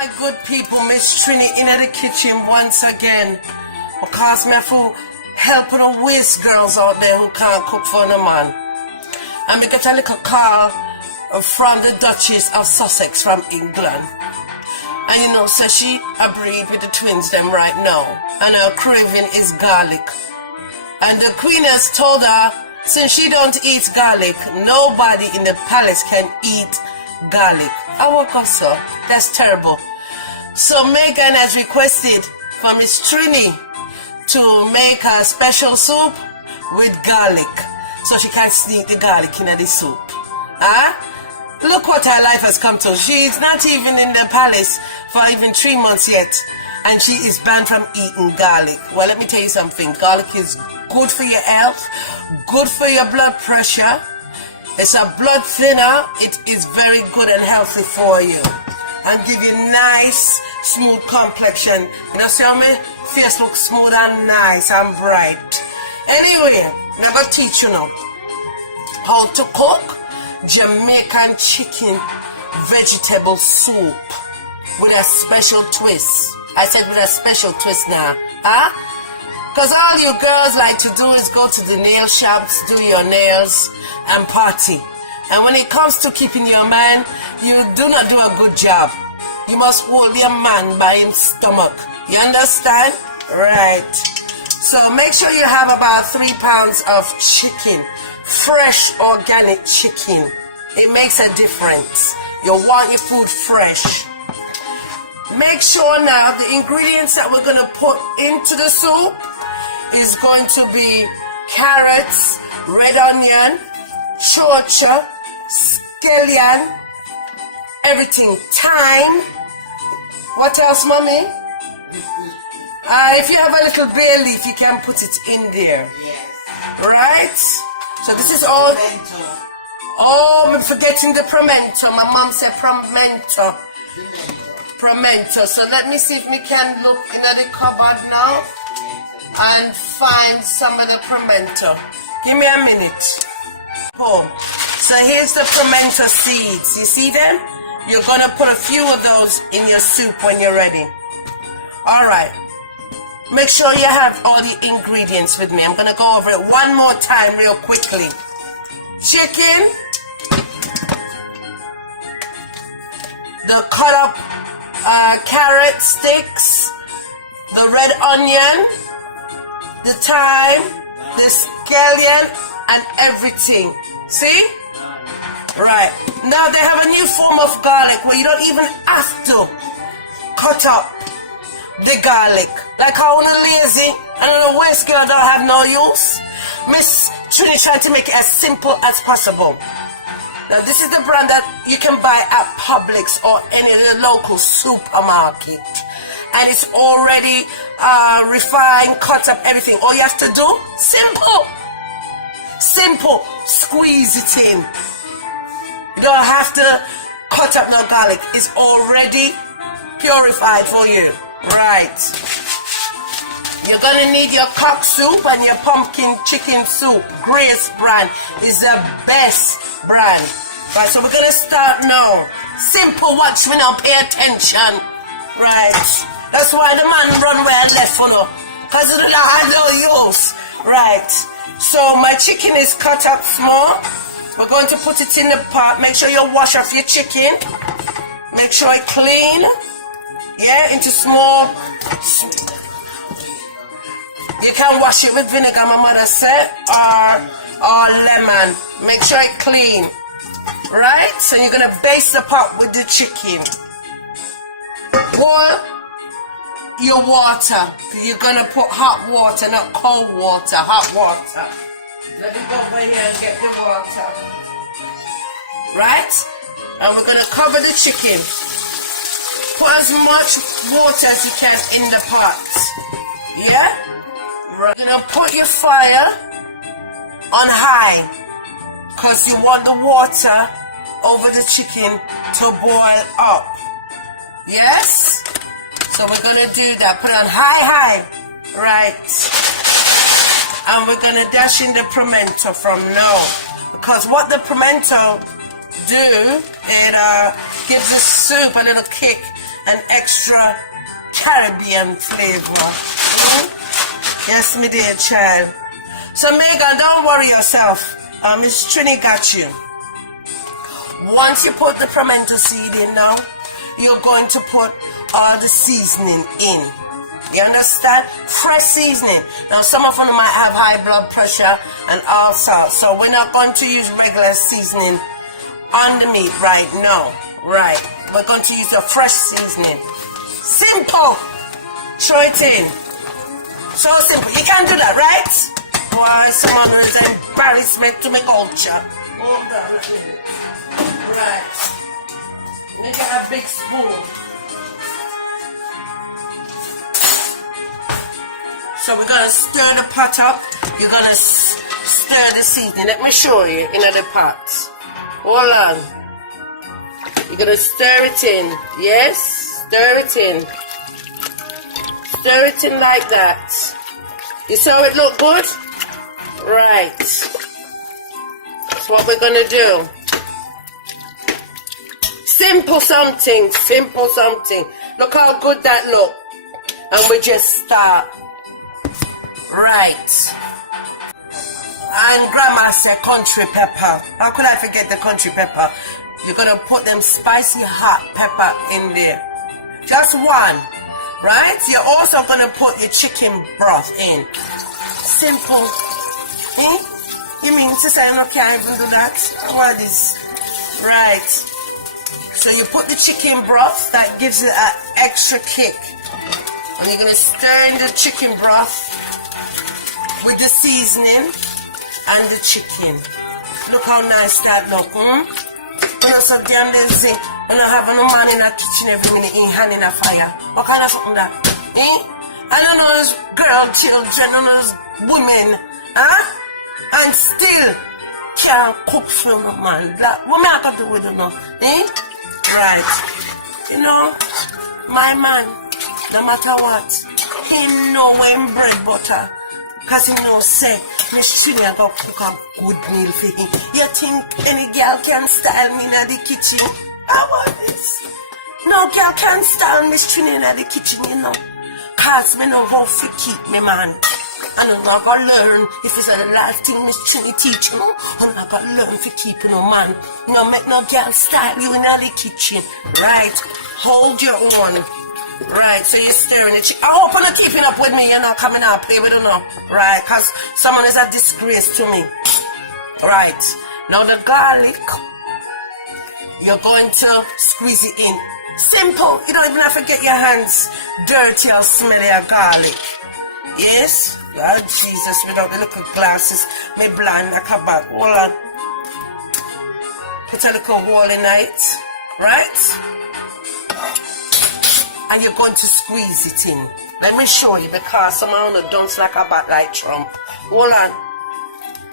my good people, Miss Trini in the kitchen once again. Because me for helping the waste girls out there who can't cook for no man. And we get a little call from the Duchess of Sussex from England. And you know, so she agreed with the twins them right now. And her craving is garlic. And the Queen has told her, since she don't eat garlic, nobody in the palace can eat garlic. I woke up, so that's terrible. So Megan has requested for Miss Trini to make a special soup with garlic, so she can sneak the garlic in the soup. Huh? Look what her life has come to. She's not even in the palace for even 3 months yet, and she is banned from eating garlic. Well, let me tell you something. Garlic is good for your health, good for your blood pressure. It's a blood thinner. It is very good and healthy for you, and give you nice, smooth complexion. You know, see how my face looks smooth and nice and bright. Anyway, I'm going to teach you now how to cook Jamaican chicken vegetable soup with a special twist. I said with a special twist now. Huh? Because all you girls like to do is go to the nail shops, do your nails, and party. And when it comes to keeping your man, you do not do a good job. You must hold your man by his stomach. You understand? Right. So make sure you have about 3 pounds of chicken. Fresh organic chicken. It makes a difference. You want your food fresh. Make sure now the ingredients that we're going to put into the soup is going to be carrots, red onion, chocha, scallion, everything, thyme. What else, mommy? If you have a little bay leaf, you can put it in there. Yes. Right? So this is all. Pimento. Oh, I'm forgetting the pimento. My mom said pimento. Pimento. So let me see if we can look in the cupboard now and find some of the pimento. Give me a minute. Oh, so here's the pimento seeds. You see them? You're going to put a few of those in your soup when you're ready. All right. Make sure you have all the ingredients with me. I'm going to go over it one more time real quickly. Chicken. The cut up carrot sticks. The red onion. The thyme. The scallion. And everything. See? Right. Now they have a new form of garlic where you don't even have to cut up the garlic. Like how I'm lazy and the waste girl don't have no use. Miss Trini trying to make it as simple as possible. Now this is the brand that you can buy at Publix or any of the local supermarket. And it's already refined, cut up, everything. All you have to do, simple. Simple. Squeeze it in. You don't have to cut up no garlic. It's already purified for you. Right. You're going to need your cock soup and your pumpkin chicken soup. Grace brand is the best brand. Right, so we're going to start now. Simple, watch me now, pay attention. Right. That's why the man run where I left for now. Because it don't have no use. Right. So my chicken is cut up small. We're going to put it in the pot. Make sure you wash off your chicken. Make sure it's clean. Yeah, into small. You can wash it with vinegar, my mother said, or lemon. Make sure it's clean. Right? So you're going to baste the pot with the chicken. Boil your water. You're going to put hot water, not cold water. Hot water. Let me go over here and get the water. Right? And we're going to cover the chicken. Put as much water as you can in the pot. Yeah? Right. You're going to put your fire on high. Because you want the water over the chicken to boil up. Yes? So we're going to do that. Put it on high. Right. And we're going to dash in the pimento from now. Because what the pimento do, it gives the soup a little kick an extra Caribbean flavor. Yes, me dear child. So Megan, don't worry yourself. Miss Trini got you. Once you put the pimento seed in now, you're going to put all the seasoning in. You understand? Fresh seasoning. Now some of them might have high blood pressure and all sorts, so we're not going to use regular seasoning on the meat right now. Right. We're going to use the fresh seasoning. Simple. Throw it in. So simple. You can do that, right? Boy, someone is an embarrassment to my culture. Hold on a minute. Right. Let me get a big spoon. So we're going to stir the pot up. You're going to stir the seasoning. Let me show you in the pot. Hold on. You're going to stir it in. Yes? Stir it in. Stir it in like that. You saw it look good? Right. That's what we're going to do. Simple something. Simple something. Look how good that look. And we just start. Right. And grandma said country pepper. How could I forget the country pepper? You're going to put them spicy hot pepper in there. Just one. Right? You're also going to put your chicken broth in. Simple. You mean to say I can't even do that? What is? Right. So you put the chicken broth. That gives it an extra kick. And you're going to stir in the chicken broth with the seasoning and the chicken. Look how nice that look, When I so damn lazy, when I have no man in the kitchen every minute, in hand in a fire. What kind of something that? I don't know those girl, children, and those women, and still can't cook for no man. Like, what am I going to do with it now? Right. You know, my man, no matter what, he know when bread butter. Because he knows, say, Miss Trini I got cook a good meal for him. You think any girl can style me in the kitchen? How about this? No girl can style Miss Trini in the kitchen, you know. Because me know how to keep me, man. And I'm not going to learn if it's a life thing Miss Trini teach, you know. I'm not going to learn to keep, you know, man. No, make no girl style you in the kitchen. Right. Hold your own. Right, so you're stirring it. I hope you're not keeping up with me. You're not coming out play with it now. Right, because someone is a disgrace to me. Right, now the garlic, you're going to squeeze it in. Simple. You don't even have to get your hands dirty or smelly of garlic. Yes? Oh, Jesus, without the little glasses. Me blind like a bag. Hold on. Put a little hole in it. Right? And you're going to squeeze it in. Let me show you because someone don't like a bat like Trump. Hold on.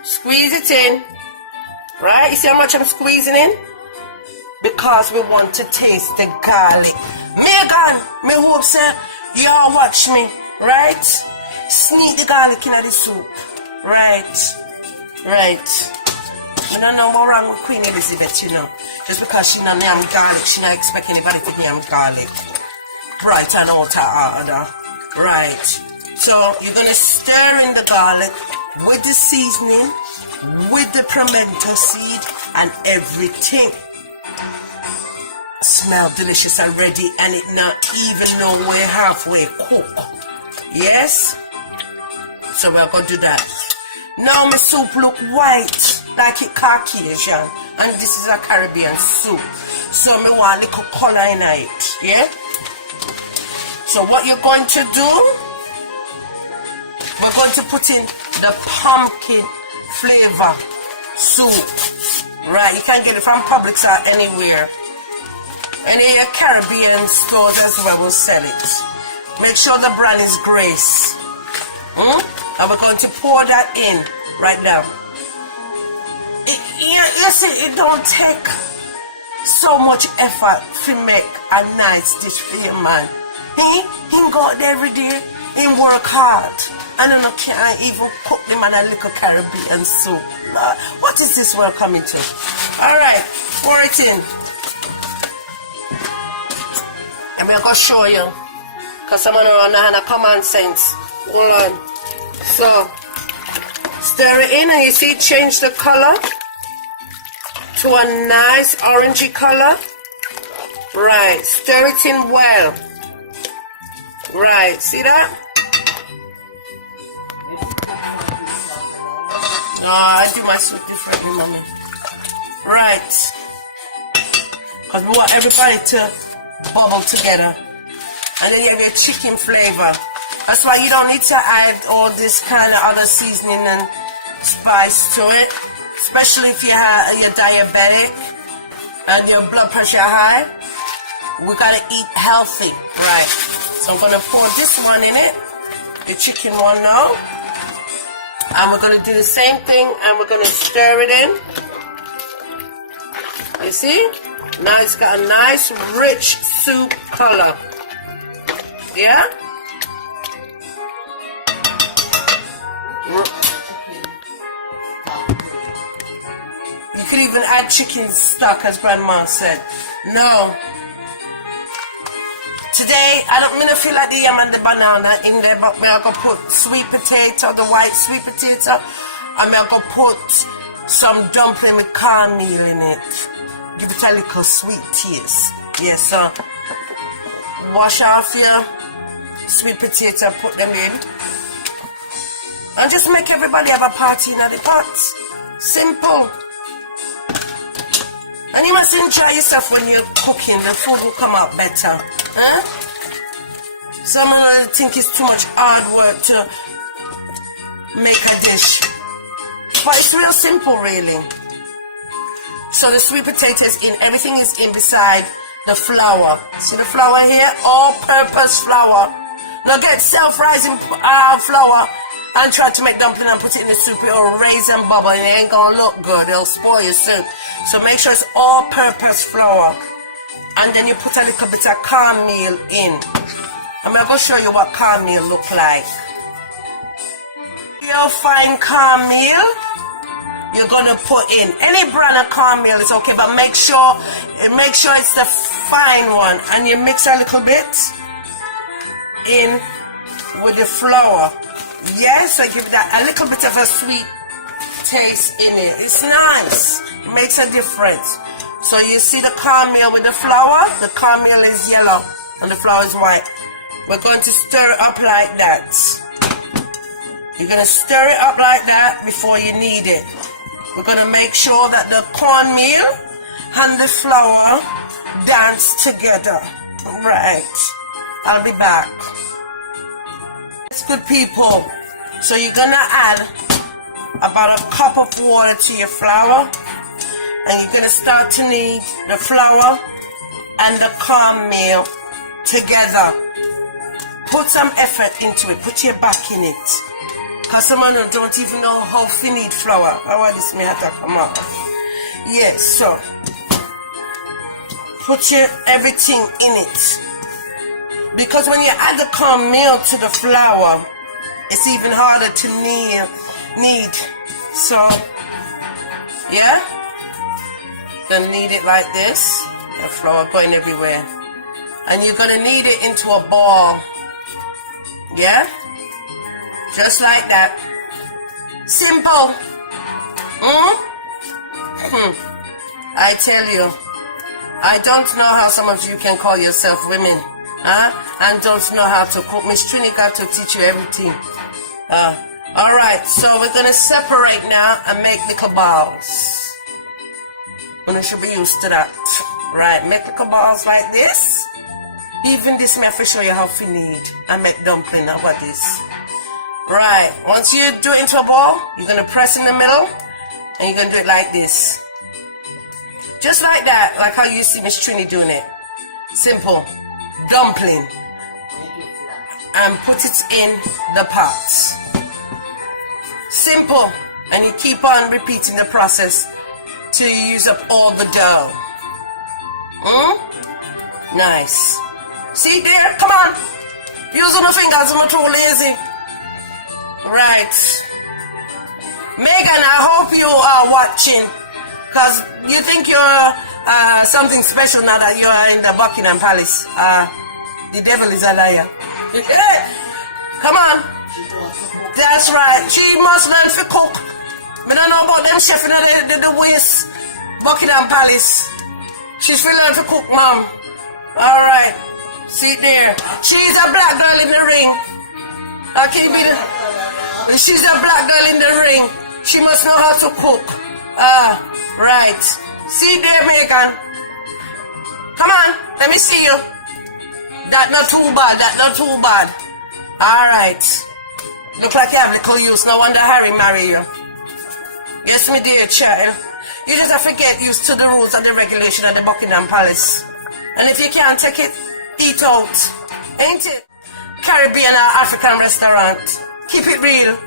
Squeeze it in. Right? You see how much I'm squeezing in? Because we want to taste the garlic. Megan, me hope say you all watch me. Right? Sneak the garlic in the soup. Right. Right. I don't know what's wrong with Queen Elizabeth, you know. Just because she not name garlic, she not expect anybody to name garlic. Right, and out of order. Right. So you're gonna stir in the garlic with the seasoning, with the pimento seed and everything. Smell delicious already, and it not even know we're halfway cooked. Yes? So we're gonna do that. Now my soup look white, like it Caucasian, and this is a Caribbean soup. So me want a little color in it. Yeah? So what you're going to do, we're going to put in the pumpkin flavor soup. Right, you can get it from Publix or anywhere. Any Caribbean stores as well will sell it. Make sure the brand is Grace. And we're going to pour that in right now. You see, it don't take so much effort to make a nice dish for your man. He go out there every day, he work hard, and then I can't even cook him a little Caribbean soup. Lord, what is this world coming to? Alright, pour it in. I'm going to show you. Because someone around there has common sense. Hold on. So, stir it in and you see it change the color to a nice orangey color. Right, stir it in well. Right, see that? No, I do my soup differently, mommy. Right. Because we want everybody to bubble together. And then you have your chicken flavor. That's why you don't need to add all this kind of other seasoning and spice to it. Especially if you're diabetic and your blood pressure high. We gotta eat healthy. Right. So I'm gonna pour this one in it. The chicken one now. And we're going to do the same thing and we're going to stir it in. You see? Now it's got a nice rich soup color. Yeah? You could even add chicken stock as Grandma said. No. Today, I don't feel like the yam and the banana in there, but we're going to put sweet potato, the white sweet potato, and we're going to put some dumpling with cornmeal in it. Give it a little sweet taste. Yes, sir. Wash off your sweet potato, put them in. And just make everybody have a party in the pot. Simple. And you must enjoy yourself when you're cooking. The food will come out better. Huh? Some of them think it's too much hard work to make a dish. But it's real simple, really. So the sweet potato is in. Everything is in beside the flour. See the flour here? All-purpose flour. Now get self-rising flour and try to make dumpling and put it in the soup. It'll raise and bubble and it ain't gonna look good. It'll spoil your soup. So make sure it's all-purpose flour. And then you put a little bit of cornmeal in. I'm going to show you what cornmeal look like. Your fine cornmeal, you're going to put in. Any brand of cornmeal is okay, but make sure it's the fine one. And you mix a little bit in with the flour. Yes, I give that a little bit of a sweet taste in it. It's nice. It makes a difference. So you see the cornmeal with the flour? The cornmeal is yellow and the flour is white. We're going to stir it up like that. You're going to stir it up like that before you knead it. We're going to make sure that the cornmeal and the flour dance together. Right. I'll be back. It's good, people. So you're going to add about a cup of water to your flour. And you're going to start to knead the flour and the cornmeal together. Put some effort into it. Put your back in it. Because some of them don't even know how to knead flour. How this may have to come out. Yes, so put your everything in it. Because when you add the cornmeal to the flour, it's even harder to knead. So, yeah. Then knead it like this. The flour going everywhere. And you're going to knead it into a ball. Yeah? Just like that. Simple. I tell you, I don't know how some of you can call yourself women. And don't know how to cook. Miss Trini got to teach you everything. Alright, so we're going to separate now and make little balls. And I should be used to that. Right, make little balls like this. Even this, I have to show you how to knead and make dumpling about this. Right, once you do it into a ball, you're going to press in the middle and you're going to do it like this. Just like that, like how you see Miss Trini doing it. Simple. Dumpling. And put it in the pot. Simple. And you keep on repeating the process till you use up all the dough. Nice. See there? Come on. Using my fingers, I'm too lazy. Right. Megan, I hope you are watching. Because you think you're something special now that you're in the Buckingham Palace. The devil is a liar. Come on. That's right. She must learn to cook. I don't know about them chef in the West Buckingham Palace. She's to learn to cook, mom. All right. See there. She's a black girl in the ring. Okay, she's a black girl in the ring. She must know how to cook. Right. See there, Megan. Come on, let me see you. That not too bad, that not too bad. Alright. Look like you have little use. No wonder Harry marry you. Yes, me dear child. You just have to get used to the rules and the regulation of the Buckingham Palace. And if you can't take it, eat out. Ain't it? Caribbean or African restaurant. Keep it real.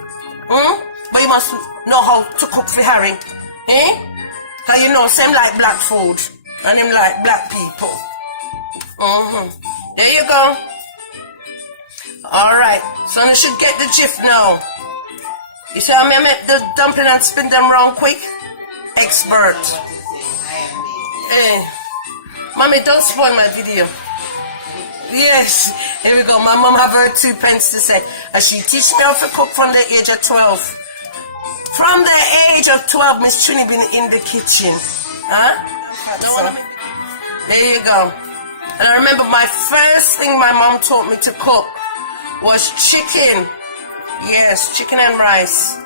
But you must know how to cook for Harry. Cause you know, same like black food. And him like black people. There you go. Alright. So you should get the gist now. You see how I make the dumpling and spin them round quick? Expert. Hey. Mommy, don't spoil my video. Yes. Here we go. My mom have her 2 pence to say. And she teach me how to cook from the age of 12. From the age of 12, Miss Trini been in the kitchen. There you go. And I remember my first thing my mom taught me to cook was chicken. Yes, chicken and rice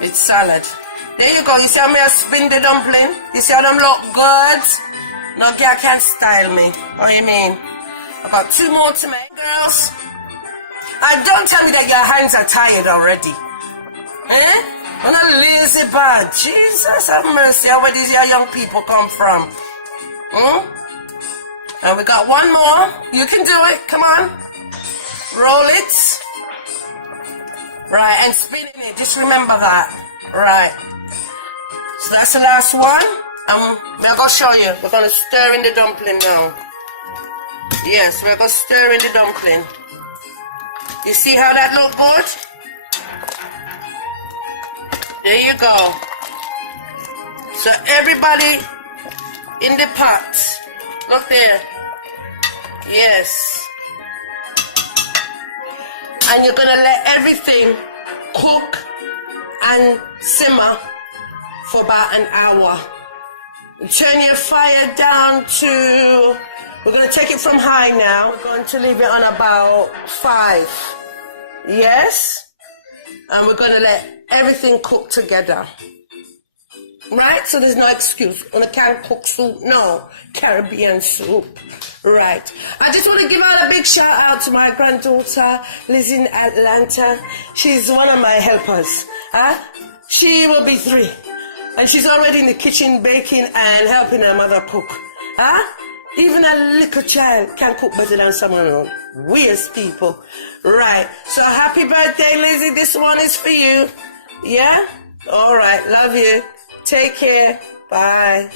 with salad. There you go. You see how me I spin the dumpling? You see how them look good? No girl can style me. What do you mean? I got 2 more to make, girls. Don't tell me that your hands are tired already. I'm not lazy bad. Jesus have mercy. Where these young people come from? And we got 1 more. You can do it. Come on. Roll it. Right, and spinning it. Just remember that. Right. So that's the last one. We're going to show you. We're going to stir in the dumpling now. Yes, we're going to stir in the dumpling. You see how that look good? There you go. So everybody in the pot. Look there. Yes. And you're going to let everything cook and simmer for about an hour. Turn your fire down to, we're going to take it from high now. We're going to leave it on about 5. Yes? And we're going to let everything cook together. Right? So there's no excuse. And I can't cook soup. No. Caribbean soup. Right. I just want to give out a big shout out to my granddaughter, Liz in Atlanta. She's one of my helpers. She will be 3. And she's already in the kitchen baking and helping her mother cook. Even a little child can cook better than someone else. Weird people. Right. So happy birthday, Lizzie. This one is for you. Yeah? All right. Love you. Take care. Bye.